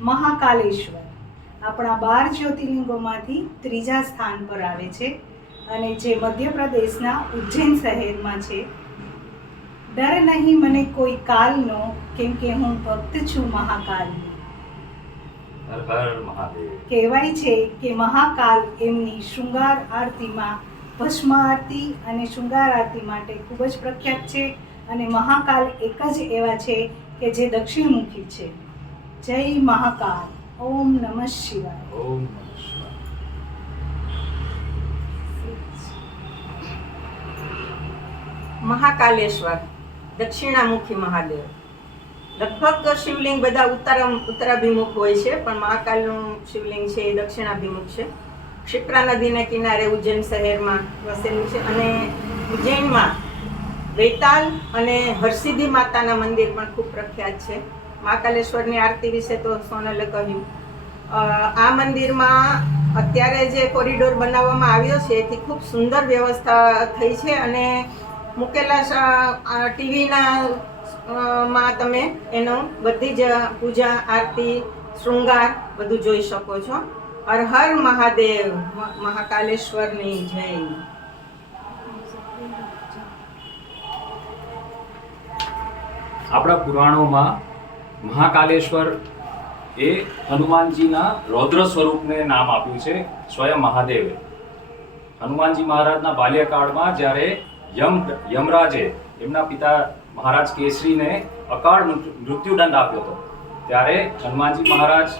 મહાકાલેશ્વર આપણા 12 જ્યોતિર્લિંગોમાંથી ત્રીજા સ્થાન પર આવે છે અને જે મધ્યપ્રદેશના ઉજ્જૈન શહેરમાં છે। ડર નહીં મને કોઈ કાલનો, કેમ કે હું ભક્ત છું મહાકાલની। હર હર મહાદેવ। કહેવાય છે કે મહાકાલ એમની શૃંગાર આરતીમાં ભસ્મ આરતી અને શૃંગાર આરતી માટે ખૂબ જ પ્રખ્યાત છે અને મહાકાલ એક જ એવા છે કે જે દક્ષિણમુખી છે। જય મહાકાલ। ઓમ નમઃ શિવાય। ઓમ નમઃ શિવાય। મહાકાલેશ્વર દક્ષિણામુખી મહાદેવ। લગભગ શિવલિંગ બધા ઉત્તરાભિમુખ હોય છે, પણ મહાકાલનું શિવલિંગ છે એ દક્ષિણાભિમુખ છે। ક્ષિપ્રા નદીના કિનારે ઉજ્જૈન શહેરમાં વસેલું છે અને ઉજ્જૈનમાં વૈતાલ અને હરસિદ્ધિ માતાના મંદિર પણ ખૂબ પ્રખ્યાત છે। મહાકાલેશ્વરની આરતી વિશે તો સોનલે કહ્યું। આ મંદિરમાં અત્યારે જે કોરિડોર બનાવવામાં આવ્યો છે એથી ખૂબ સુંદર વ્યવસ્થા થઈ છે અને મૂકેલા ટીવીના માં તમે એનો બધી જ પૂજા આરતી શૃંગાર બધું જોઈ શકો છો। હર હર મહાદેવ। મહાકાલેશ્વરની જય। આપણા પુરાણોમાં મહાકાલેશ્વર એ હનુમાનજીના રૌદ્ર સ્વરૂપને નામ આપ્યું છે સ્વયં મહાદેવે। હનુમાનજી મહારાજના બાલ્યકાળમાં જ્યારે યમરાજે એમના પિતા મહારાજ કેસરીને અકાળ મૃત્યુદંડ આપ્યો હતો, ત્યારે હનુમાનજી મહારાજ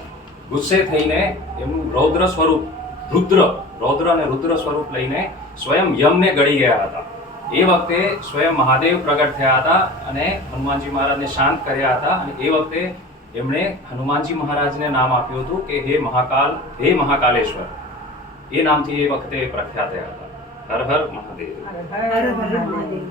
ગુસ્સે થઈને એમનું રૌદ્ર અને રુદ્ર સ્વરૂપ લઈને સ્વયં યમને ગળી ગયા હતા। એ વખતે સ્વયં મહાદેવ પ્રગટ થયા હતા અને હનુમાનજી મહારાજને શાંત કર્યા હતા અને એ વખતે એમણે હનુમાનજી મહારાજને નામ આપ્યું હતું કે હે મહાકાલેશ્વર। એ નામથી એ વખતે પ્રખ્યાત થયા હતા। હર હર મહાદેવ। હર હર મહાદેવ।